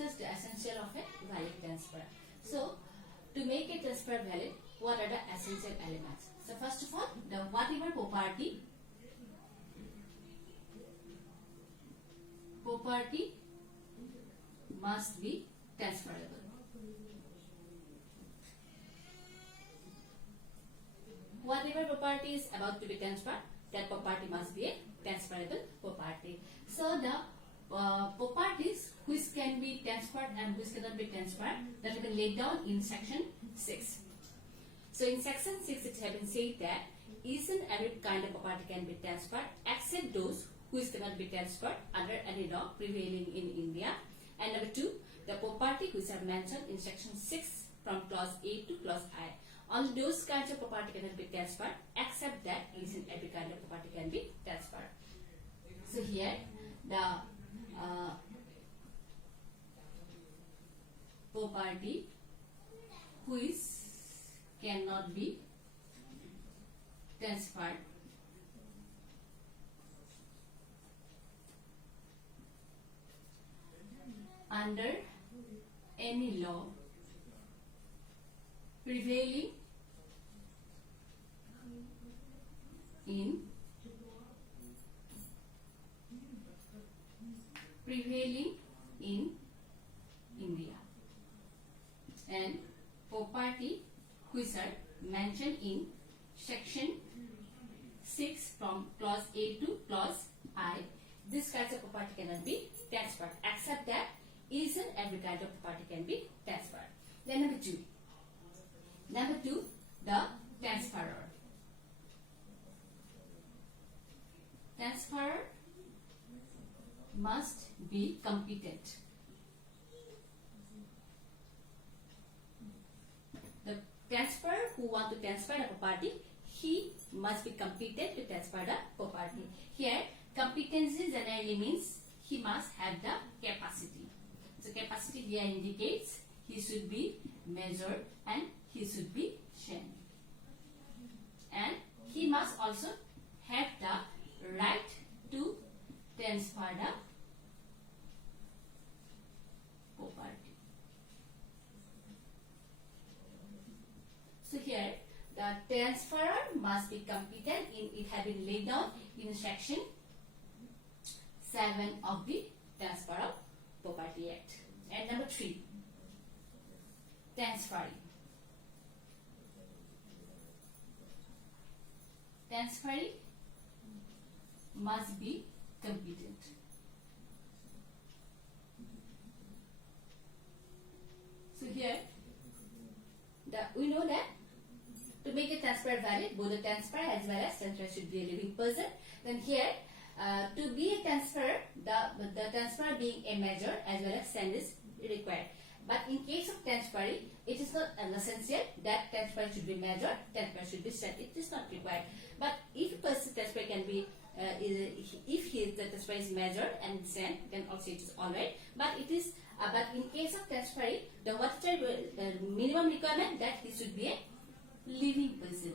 discuss the essential of a valid transfer. So, to make a transfer valid, what are the essential elements? So, first of all, the whatever property must be transferable. Whatever property is about to be transferred, that property must be a transferable property. So the properties which can be transferred and which cannot be transferred, that have been laid down in section 6. So in section 6 it has been said that each and every kind of property can be transferred except those which cannot be transferred under any law prevailing in India. And number 2, the property which are mentioned in section 6 from clause A to clause I. All those kinds of property cannot be transferred except that each and every kind of property can be transferred. So here the property which cannot be transferred under any law prevailing in India, and property which are mentioned in section 6 from clause A to clause I. This kinds of property cannot be transferred except that each and every kind of property can be transferred. Then number 2, the transferor. Transferor must be competent. The transferor who want to transfer the property, he must be competent to transfer the property. Here, competency generally means he must have the capacity. So capacity here indicates he should be measured and he should be shown. And he must also have the right to transfer the property. So here the transferor must be competent in it have been laid down in section 7 of the Transfer of Property Act. And number 3, transferring. Transferring must be competent. So here, we know that to make a transfer valid, both the transferor as well as transferor should be a living person. Then here, to be a transferor, the transferor being a major as well as send is required. But in case of transferring, it is not essential that transfer should be measured, transfer should be sent. It is not required. But if a person transfer can be, if the transfer is measured and sent, then also it is alright. But it is, but in case of transferring, the what is the minimum requirement that he should be a living person.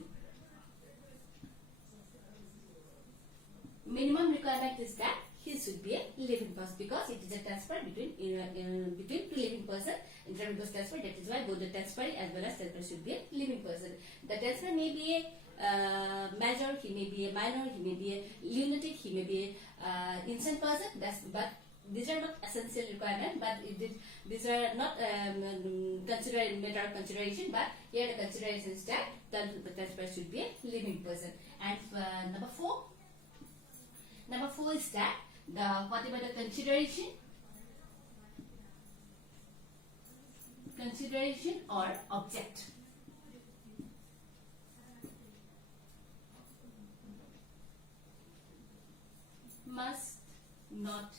Minimum requirement is that he should be a living person because it is a transfer between two living person. Inter-individual transfer. That is why both the transferee as well as transfer should be a living person. The transfer may be a major, he may be a minor, he may be a lunatic, he may be a insane person. But these are not essential requirement. But these are not considered matter of consideration. But here the consideration is that the transfer should be a living person. And number 4. Number 4 is that whatever the consideration or object must not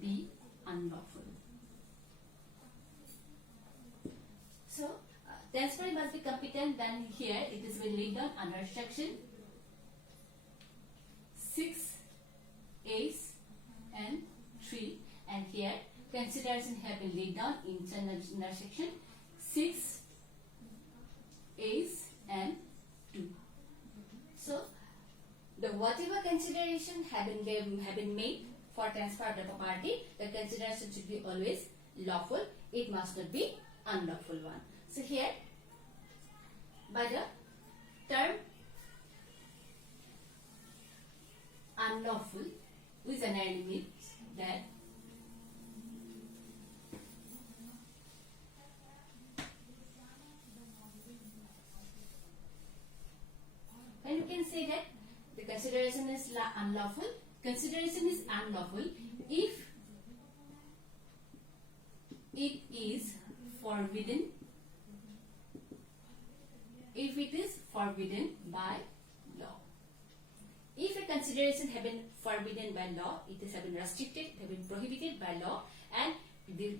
be unlawful. So transfer must be competent. Then here it is been laid down under section 6A's and 3, and here consideration have been laid down in section 6A's and 2. So the whatever consideration have been made for transfer of the property, the consideration should be always lawful, it must not be unlawful one. So here, by the term unlawful, we generally mean that and you can say that the consideration is unlawful. Consideration is unlawful if it is forbidden. If it is forbidden by law. If a consideration have been forbidden by law, it is have been restricted, have been prohibited by law, and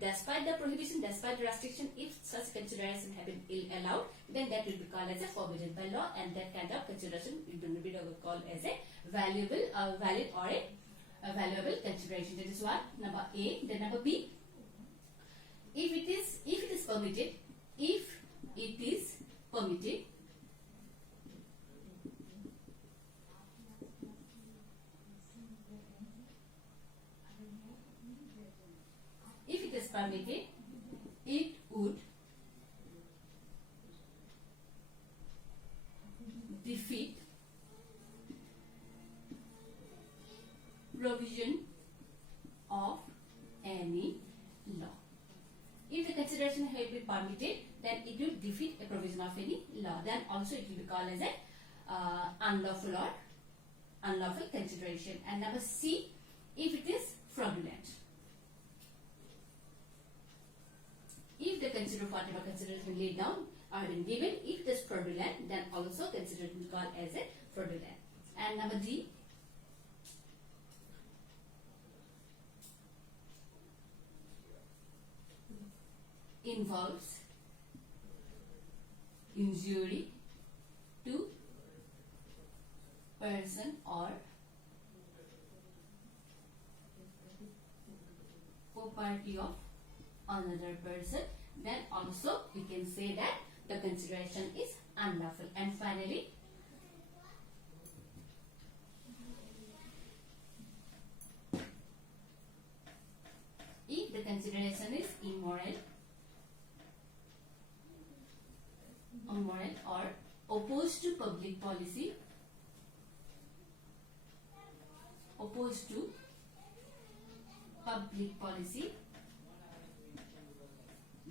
despite the prohibition, despite the restriction, if such consideration have been allowed, then that will be called as a forbidden by law, and that kind of consideration will be called as a valid or a valuable consideration. That is what number A. Then number B. If it is permitted, if it is permitted, it would defeat provision of any law. If the consideration have been permitted, then it will defeat a provision of any law. Then also it will be called as a unlawful or unlawful consideration. And number C, if it is fraudulent. If the whatever consideration laid down or been given, if it is fraudulent, then also considered will be called as a fraudulent. And number D, involves injury to person or property of another person, then also we can say that the consideration is unlawful. And finally, if the consideration is immoral or opposed to public policy,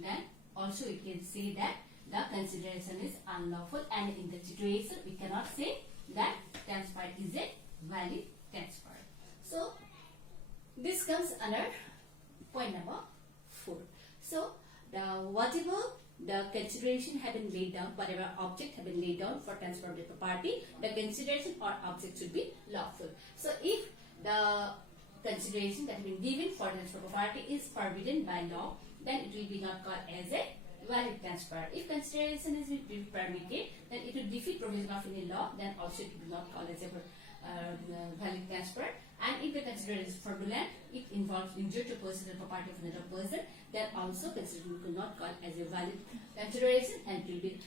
then also we can say that the consideration is unlawful, and in the situation we cannot say that transfer is a valid transfer. So this comes under point number 4. So whatever the consideration have been laid down, whatever object have been laid down for transfer of the property, the consideration or object should be lawful. So if the consideration that has been given for transfer of property is forbidden by law, then it will be not called as a valid transfer. If consideration is permitted, then it will defeat provision of any law, then also it will not called as a valid transfer. And if the consideration is fraudulent, it involves injury to person and property of another person, then also consideration will not called as a valid consideration, and it will be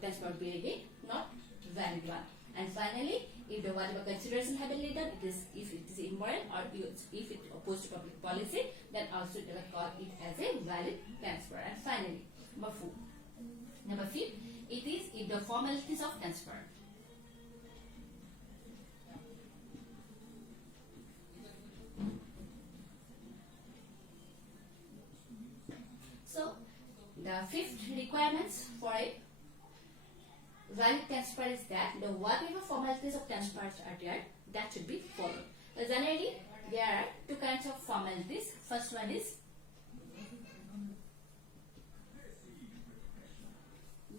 transfer will be again not valid one. And finally, if the whatever consideration have been laid down, if it is immoral or if it opposed to public policy, then also it will call it as a valid transfer. And finally, number 5, it is if the formalities of transfer. So the 5th requirements for a valid transfer is that the whatever formalities of transfer are there, that should be followed. Generally, there are 2 kinds of formalities. First one is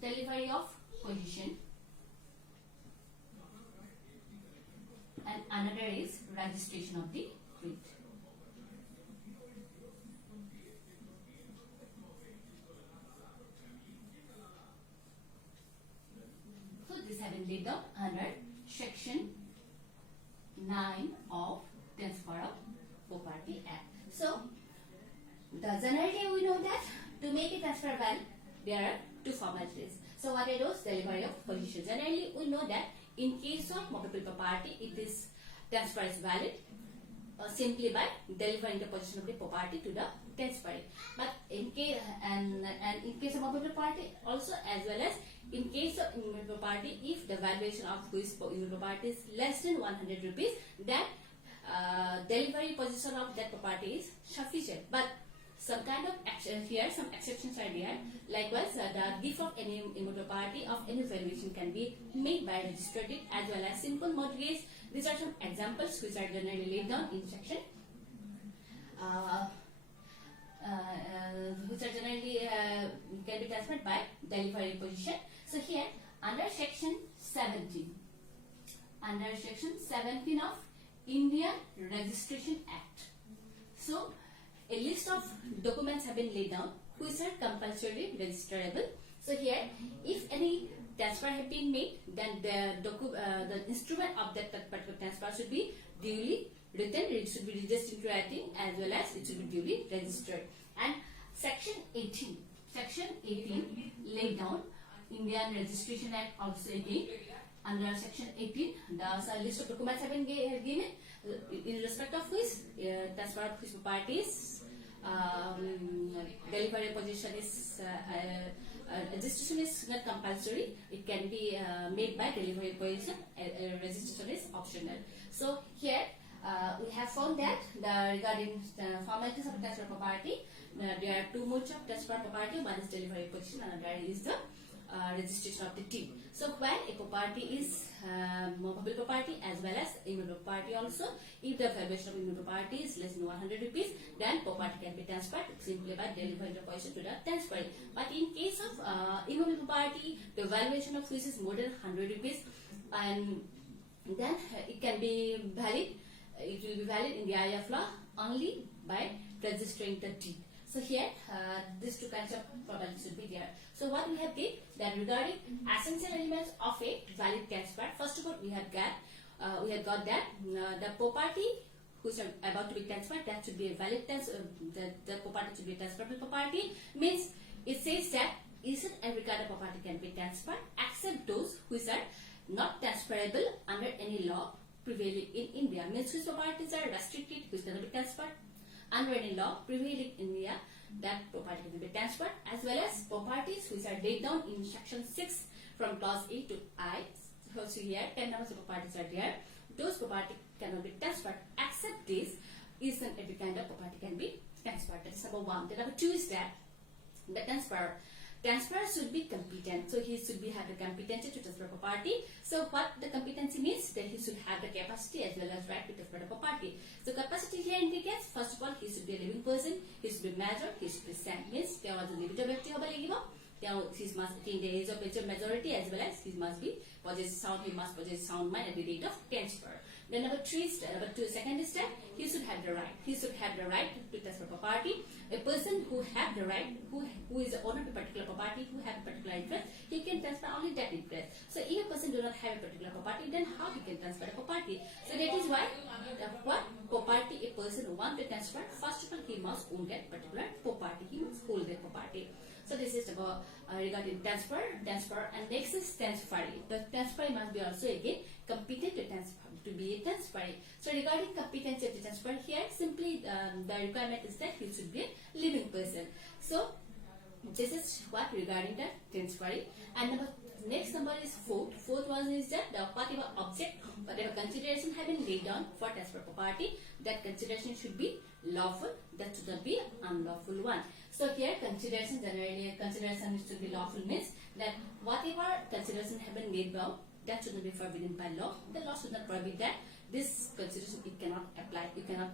delivery of possession, and another is registration of the deed. So this has been laid down under section 9 of Transfer of Property Act. So generally we know that to make a transfer valid, there are 2 formalities. So what are those? Delivery of possession. Generally we know that in case of multiple property, it is transfer is valid simply by delivering the possession of the property to the transferee. But in case and in case of movable property also, as well as in case of immutable property, if the valuation of which immutable property is less than 100 rupees, then delivery possession of that property is sufficient. But some kind of action here, some exceptions are there. Likewise, the gift of any immutable property of any valuation can be made by registered deed, as well as simple mortgage. These are some examples which are generally laid down in section. Which are generally can be transferred by delivery position. So here under section 17, of Indian Registration Act. So a list of documents have been laid down which are compulsorily registerable. So here, if any transfer have been made, then the instrument of that particular transfer should be duly written. It should be registered into writing, as well as it should be duly registered. And section 18 laid down Indian Registration Act also again. Under section 18, the list of documents have been given in respect of which transfer of which properties, delivery position is registration is not compulsory. It can be made by delivery position. Registration is optional. So here we have found that regarding the formalities of transfer property, there are two modes of transfer property. One is delivery position, and another is the registration of the deed. So when a property is movable property as well as immutable property also, if the valuation of immutable property is less than 100 rupees, then property can be transferred simply by delivering the possession to the transferee. But in case of immutable property, the valuation of which is more than 100 rupees, and then it can be valid. It will be valid in the eye of law only by registering the deed. So here, these two kinds of properties should be there. So what we have did that regarding essential elements of a valid transfer. First of all, we have got that the property which are about to be transferred, that should be a valid transfer. The property should be a transferable property. Means it says that each and every kind of property can be transferred except those which are not transferable under any law prevailing in India. Means which properties are restricted, which cannot be transferred under any law prevailing in India, that property can be transferred, as well as properties which are laid down in section 6 from clause A to I. So here 10 numbers of properties are there. Those property cannot be transferred except this. Each and every kind of property can be transferred. That is number 1. The number 2 is that the transfer should be competent. So he should have the competency to transfer property. So what the competency means, that he should have the capacity as well as right to transfer the property. So capacity here indicates, first of all, he should be a living person, he should be major, he should be sane. Means he must attain the age of majority, as well as he must possess sound mind at the date of transfer. Then number 3 second is that he should have the right. He should have the right to transfer property. A person who have the right, who is the owner of a particular property, who have a particular interest, he can transfer only that interest. So if a person do not have a particular property, then how he can transfer the property? So that is why what property a person wants to transfer, first of all he must own that particular property. He must hold that property. So this is about regarding transfer, and next is transferee. The transferee must be also again competent to be a transferee. So regarding competency of the transfer, here simply the requirement is that he should be a living person. So this is what regarding the transferee. And next number is fourth one is that whatever object, whatever consideration have been laid down for transfer property, that consideration should be lawful, that should not be unlawful one. So here consideration, generally consideration should be lawful means that whatever consideration have been laid down, that should not be forbidden by law. The law should not prohibit that. This consideration, it cannot apply. You cannot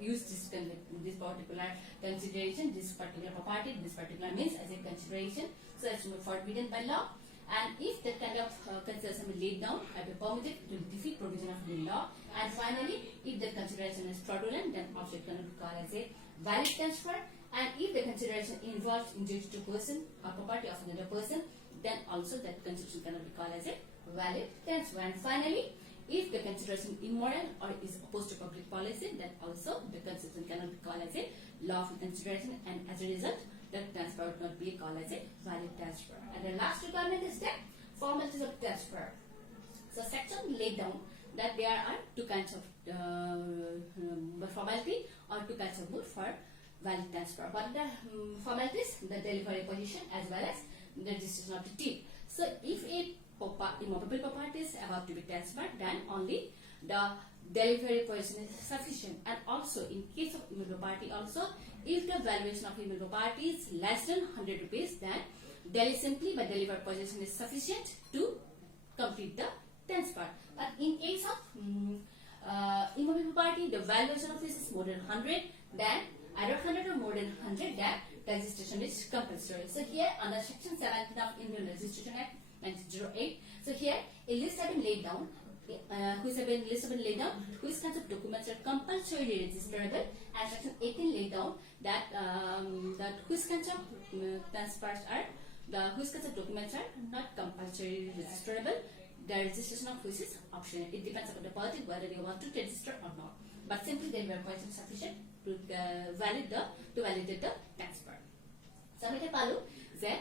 use this particular consideration, this particular property, this particular means as a consideration. So that should be forbidden by law. And if that kind of consideration is laid down, have been permitted, it will defeat provision of the law. And finally, if the consideration is fraudulent, then also it cannot be called as a valid transfer. And if the consideration involves injury to person or property of another person, then also that consideration cannot be called as a valid transfer. And finally, if the consideration is immoral or is opposed to public policy, then also the consideration cannot be called as a lawful consideration, and as a result, that transfer would not be called as a valid transfer. And the last requirement is that formalities of transfer. So section laid down that there are two kinds of formality or two kinds of mode for valid transfer. What are the formalities? The delivery position as well as the registration of the tip. So if a immovable property is about to be transferred, then only the delivery position is sufficient. And also in case of immovable property also, if the valuation of immovable property is less than 100 rupees, then simply by delivery position is sufficient to complete the transfer. But in case of immovable property, the valuation of this is more than 100, then either 100 or more than 100, then registration is compulsory. So here under section 17 of Indian Registration Act 1908, so here a list has been laid down, which kinds of documents are compulsorily registerable, and section 18 laid down that that which kinds of transfers are which kinds of documents are not compulsorily registerable. The registration of which is optional. It depends upon the party whether they want to register or not. But simply they were quite sufficient to validate the transfer. So we palu je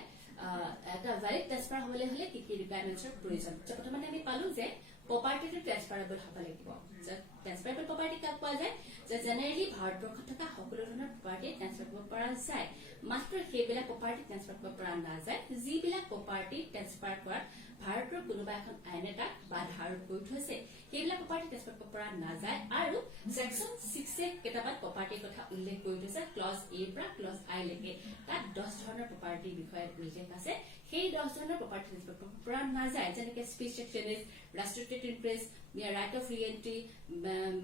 eta valid transfer hole hole ki requirements are provision. So prothamate ami palu je property to transferable hoba lagibo. So transferable property ka poa jay je generally bhartborkhot thaka hokolo dhoronor property transfer kobo para jay. Matra hebila property transfer kobo para na jay. Jibila property transfer kora ভাৰতৰ কোনোবা এখন আইন এটা বাধাৰ কৰি থৈছে সেইবিলাক property transfer কৰা নাযায় আৰু সেকশন 6 এ কেটাবাত প্ৰপাৰ্টি কথা উল্লেখ কৰি থৈছে ক্লজ এ পৰা ক্লজ আই লৈকে তাত 10 ধৰণৰ প্ৰপাৰ্টি বিষয়ে উল্লেখ আছে সেই 10 ধৰণৰ প্ৰপাৰ্টি ট্ৰান্সফাৰ কৰা নাযায় যেনেকৈ speech section is restricted interest right of reentry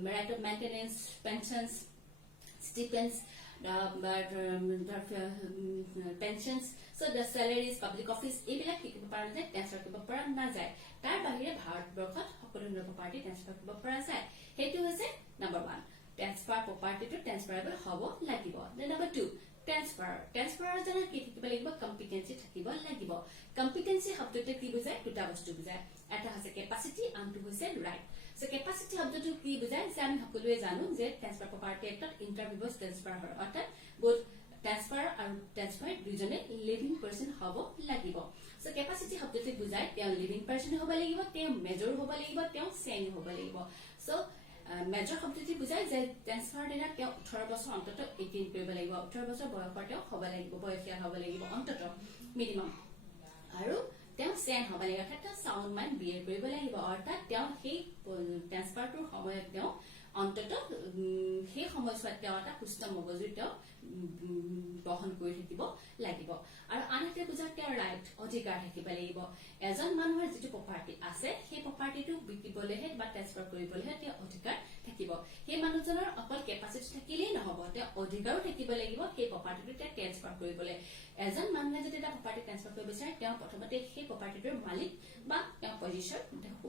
right of maintenance pensions stipends pensions. So the salaries, public office, এইবিলাক কি কৰিব পৰা যায় ট্ৰান্সফাৰ কৰিব পৰা নাযায় তাৰ বাহিৰে ভাৰতবৰ্ষত সকলো প্ৰপাৰ্টি ট্ৰান্সফাৰ কৰিব পৰা যায় হেতু হৈছে নাম্বাৰ 1 ট্ৰান্সফাৰ প্ৰপাৰ্টি টু ট্ৰান্সফাৰেবল হ'ব লাগিব দেন নাম্বাৰ 2 ট্ৰান্সফাৰৰ জনা কি থাকিব লাগিব কম্পিটেন্সি থাকিব লাগিব কম্পিটেন্সি শব্দটো কি বুজায় দুটা বস্তু বুজায় এটা হৈছে ক্যাপাসিটি আনটো হৈছে ৰাইট So capacity শব্দটো কি বুজায় যে আমি সকলোৱে জানো যে ট্ৰান্সফাৰ প্ৰপাৰ্টি এক্টত ইন্টাৰভিউস ট্ৰান্সফাৰ হয় অৰ্থাৎ both ট্ৰান্সফাৰ আৰু ট্ৰান্সফাৰ দুজনে লিভিং পাৰসন হ'ব লাগিব সো ক্যাপাসিটি শব্দটো বুজায় তেওঁ লিভিং পাৰসন হ'ব লাগিব তেওঁ মেজৰ হ'ব লাগিব তেওঁ সেন হ'ব লাগিব সো মেজৰ শব্দটো বুজায় যে ট্ৰান্সফাৰ দিনা তেওঁ 18 বছৰ অন্তত 18 কৰিব লাগিব 18 বছৰ বয়সৰ তেওঁ হ'ব লাগিব বয়সীয়া হ'ব লাগিব অন্তত মিনিমাম আৰু তেওঁ সেন হ'ব লাগিব অৰ্থাৎ সাউন্ড মাইন্ড বিয়াৰ কৰিব লাগিব অৰ্থাৎ তেওঁ সেই ট্ৰান্সফাৰটোৰ সময়ত তেওঁ অন্তত সেই সময়ছোৱাত তেওঁ এটা সুস্থ মগজু তেওঁ বহন কৰি থাকিব লাগিব আৰু আনহাতে বুজায় তেওঁৰ ৰাইট অধিকাৰ থাকিব লাগিব এজন মানুহৰ যেটো প্ৰপাৰ্টি আছে সেই প্ৰপাৰ্টিটো বিকিবলৈহে বা ট্ৰান্সফাৰ কৰিবলৈহে তেওঁ অধিকাৰ থাকিব সেই মানুহজনৰ অকল ক্যাপাসিটি থাকিলেই নহব তেওঁ অধিকাৰো থাকিব লাগিব সেই প্ৰপাৰ্টিটো তেওঁ ট্ৰান্সফাৰ কৰিবলৈ এজন মানুহে যদি এটা প্ৰপাৰ্টি ট্ৰান্সফাৰ কৰিব বিচাৰে তেওঁ প্ৰথমতে সেই প্ৰপাৰ্টিটোৰ মালিক বা তেওঁ পজিশন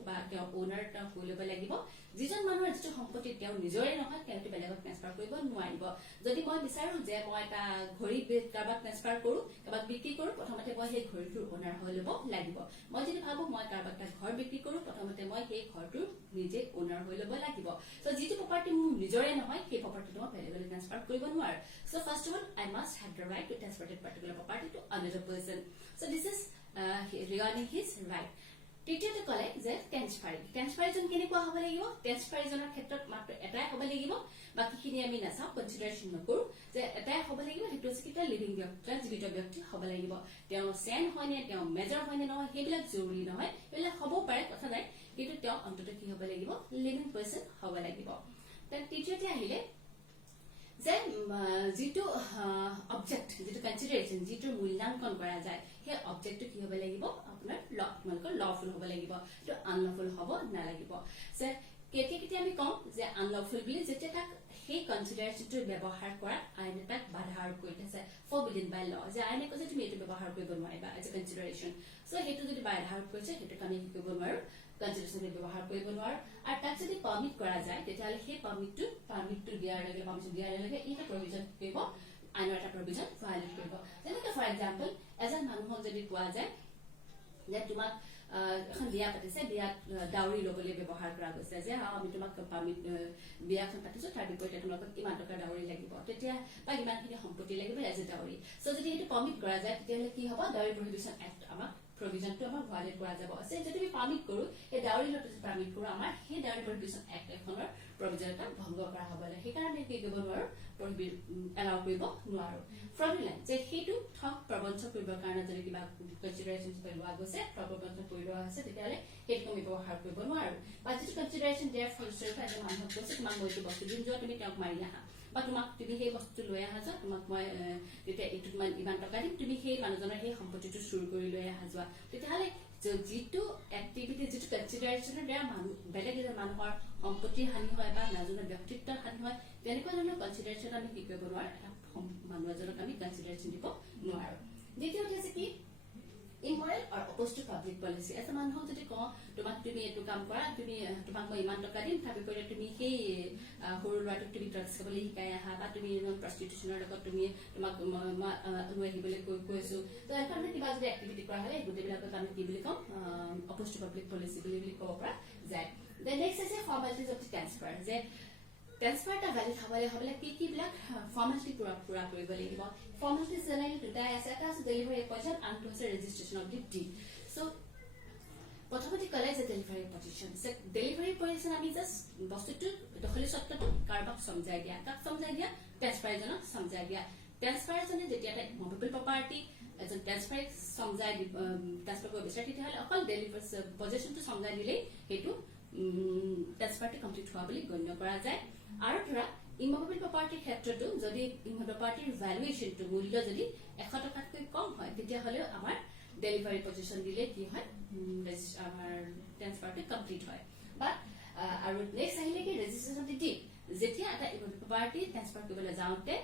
বা তেওঁ ওনাৰ তেওঁ হৈ ল'ব লাগিব যিজন মানুহৰ যেটো সম্পত্তি তেওঁ নিজৰে নহয় তেওঁ বেলেগক ট্ৰান্সফাৰ কৰিব নোৱাৰিব যদি মই বিচাৰো যে মই এটা ঘড়ী কাবাক ট্ৰান্সফাৰ কৰো কাবাক বিক্ৰী কৰো প্ৰথমতে মই সেই ঘড়ীটোৰ ওনাৰ হৈ ল'ব লাগিব মই যদি ভাবো মই কাবাক এটা ঘৰ বিক্ৰী কৰো প্ৰথমতে মই সেই ঘৰটোৰ নিজে ওনাৰ হৈ ল'ব লাগিব সো যেটো প্ৰপাৰ্টি মোৰ নিজৰে নহয় সেই প্ৰপাৰ্টিটো মই বেলেগলৈ ট্ৰান্সফাৰ কৰিব নোৱাৰো so first of all I must have the right to transfer that particular property to another person so this is regarding his right তৃতীয়তে কলে যে ট্ৰান্সফাৰজন কেনেকুৱা হ'ব লাগিব ট্ৰান্সফাৰজনৰ ক্ষেত্ৰত মাত্ৰ এটাই হ'ব লাগিব বাকিখিনি আমি নাচাও কনসিডাৰেচন নকৰো যে এটাই হ'ব লাগিব হেতু স্কিটা লিভিং ব্যক্তি জীৱিত ব্যক্তি হ'ব লাগিব তেওঁ সেন হয়নে তেওঁ মেজৰ হয়নে নহয় হেবিলাক জৰুৰী নহয় এবিলাক হ'ব পাৰে কথা নাই কিন্তু তেওঁ অন্তত কি হ'ব লাগিব লিভিং পাৰসন হ'ব লাগিব তাৰ তৃতীয়তে আহিলে যে যেটো অবজেক্ট যেটো কনসিডাৰেচন যেটো মূল্যাঙ্কন কৰা যায় হে অবজেক্টটো কি হ'ব লাগিব আপোনাৰ লফুল হ'ব লাগিব তো আনলফুল হ'ব না লাগিব সে কেতে আমি কম যে আনলফুল বুলি যেটা তাক সেই কনসিডাৰেচনটো ব্যৱহাৰ কৰা আইন তাক বাধা আৰোপ কৰি আছে ফৰবিডেন বাই ল যে আইনে কৈছে তুমি এটো ব্যৱহাৰ কৰিব নোৱাৰিবা এজ এ কনসিডাৰেচন সো হেতু যদি বাধা আৰোপ কৰিছে হেতু আমি কি কৰিব নোৱাৰো কনসিডাৰেচন ব্যৱহাৰ কৰিব নোৱাৰো আৰু তাক যদি পাৰমিট কৰা যায় তেতিয়ালে সেই পাৰমিটটো দিয়াৰ লগে পাৰমিশন দিয়াৰ লগে এটা প্ৰভিজন কৰিব আইনৰ এটা প্ৰভিজন ভায়োলেট কৰিব যেনেকৈ ফৰ এক্সাম্পল এজন মানুহক যদি কোৱা যায় যে তোমাক এখন বিয়া পাতিছে বিয়াত ডাউৰি লবলৈ ব্যৱহাৰ কৰা গৈছে যে আমি তোমাক পাৰমিট বিয়াখন পাতিছো তাৰ বিপৰীতে তোমাক কিমান টকা ডাউৰি লাগিব তেতিয়া বা কিমানখিনি সম্পত্তি লাগিব এজ এ ডাউৰি সো যদি এটো পাৰমিট কৰা যায় তেতিয়ালে কি হ'ব ডাউৰি প্ৰহিবিশন এক্ট আমাক provision to amar violate kora jabo ase jodi bi permit koru e dowry lot permit koru amar he dowry prohibition act ekhonor provision ta bhango kora hobole he karone ki gobo noru prohibit allow koribo noaru fraudulent je hetu thok praboncho koribo karone jodi kiba consideration pe loa gose praboncho koribo ase tetale hetu komi ব্যৱহাৰ কৰিব noaru ba jitu consideration there for self as a man hokose তোমাক মই to bostu din jo তুমি তেওঁক মাৰি আহা বা তোমাক তুমি সেই বস্তু লৈ আহা যা তোমাক মই তেতিয়া এটু মান ইমান টকা দিম তুমি সেই মানুহজনৰ সেই সম্পত্তিটো চুৰ কৰি লৈ আহা যোৱা তেতিয়াহলে যিটো এক্টিভিটি যিটো কনসিডাৰেচনৰ দ্বাৰা বেলেগ এজন মানুহৰ সম্পত্তিৰ হানি হয় বা নাজনৰ ব্যক্তিত্বৰ হানি হয় তেনেকুৱা ধৰণৰ কনসিডাৰেচন আমি কি কৰিব নোৱাৰো এটা মানুহ এজনক আমি কনসিডাৰেচন দিব নোৱাৰো দ্বিতীয়তে আছে কি immoral or opposed to public policy as a man how to go তুমি এটু কাম কৰা তুমি তোমাক মই ইমান টকা দিম তাপি কৰি তুমি সেই হৰু লৰাটো তুমি ড্ৰাগছ খাবলৈ শিকাই আহা বা তুমি প্ৰস্টিটিউশনৰ লগত তুমি তোমাক লৈ আহিবলৈ কৈছো তো এখন কিবা যদি এক্টিভিটি কৰা হয় গুটে বিলাকত আমি কি বুলি কম opposed to public policy বুলি ক'ব পৰা যায় the next is a formalities of the transfer যে transfer টা valid হবলে কি বিলাক formality পুৰা কৰিব লাগিব formalities জনাই দুটা আছে এটা আছে delivery position and to আছে registration of the deed so প্ৰথমতে কলে যে ডেলিভাৰী পজিশন সে ডেলিভাৰী পজিশন আমি জাস্ট বস্তুটো দখলি সত্ত্বটো কাৰবাক সমজাই দিয়া কাক সমজাই দিয়া ট্ৰান্সফাৰ জনক সমজাই দিয়া ট্ৰান্সফাৰ জনে যেতিয়া এটা মুভেবল প্ৰপাৰ্টি এজন ট্ৰান্সফাৰ সমজাই ট্ৰান্সফাৰ কৰিব বিচাৰে তেতিয়াহলে অকল ডেলিভাৰী পজিশনটো সমজাই দিলে হেতু ট্ৰান্সফাৰটো কমপ্লিট হোৱা বুলি গণ্য কৰা যায় আৰু ধৰা ইমুভেবল প্ৰপাৰ্টিৰ ক্ষেত্ৰতো যদি ইমুভেবল প্ৰপাৰ্টিৰ ভ্যালুয়েশনটো মূল্য যদি 100 টকাতকৈ কম হয় তেতিয়াহলে আমাৰ ডেলিভাৰী পজিশন দিলে কি হয় আমাৰ ট্ৰান্সফাৰটো কমপ্লিট হয় বাট আৰু নেক্সট আহিলে কি ৰেজিষ্ট্ৰেচন অফ ডি যেতিয়া এটা প্ৰপাৰ্টি ট্ৰান্সফাৰ কৰিবলৈ যাওঁতে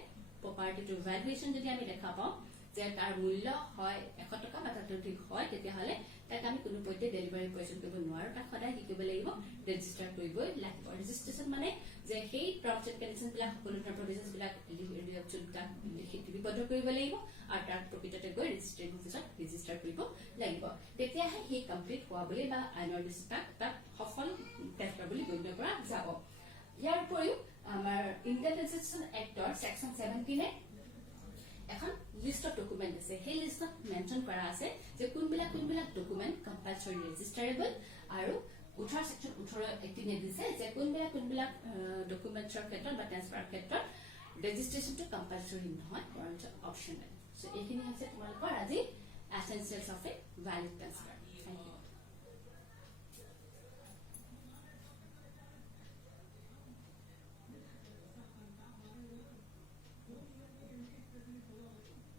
প্ৰপাৰ্টিটোৰ ভ্যালুয়েশন যদি আমি দেখা পাওঁ যে তাৰ মূল্য হয় 100 টকা বা তাতকৈ অধিক হয় তেতিয়াহলে তাক আমি কোনো পধ্যে ডেলিভাৰী পজিশন কৰিব নোৱাৰো তাক সদায় কি কৰিব লাগিব ৰেজিষ্টাৰ কৰিবই লাগিব ৰেজিষ্ট্ৰেচন মানে যে সেই টাৰ্মছ এণ্ড কণ্ডিচনছ বিলাক সকলো প্ৰভিজনছ বিলাক লিখিতবদ্ধ কৰিব লাগিব আৰু তাৰ প্ৰকৃততে গৈ ৰেজিষ্ট্ৰেচন অফিচত ৰেজিষ্টাৰ কৰিব লাগিব তেতিয়াহে হি কমপ্লিট হোৱা বুলি বা আইনৰ দৃষ্টিত তাক সফল ট্ৰান্সফাৰ বুলি গণ্য কৰা যাব ইয়াৰ উপৰিও আমাৰ ইণ্ডিয়ান ৰেজিষ্ট্ৰেচন এক্টৰ সেকশন 17 এখন লিষ্ট অফ ডকুমেন্ট আছে সেই লিষ্টত মেনশন কৰা আছে যে কোনবিলাক ডকুমেন্ট কম্পালসৰি ৰেজিষ্টাৰেবল আৰু 18 সেকশন 18 18 দিছে যে কোনবিলাক ডকুমেন্টৰ ক্ষেত্ৰত বা ট্ৰান্সফাৰ ক্ষেত্ৰত ৰেজিষ্ট্ৰেচনটো কম্পালসৰি নহয় বৰঞ্চ অপচনেল সো এইখিনি হৈছে তোমালোকৰ আজি এসেনশিয়েলছ অফ এ ভ্যালিড ট্ৰান্সফাৰ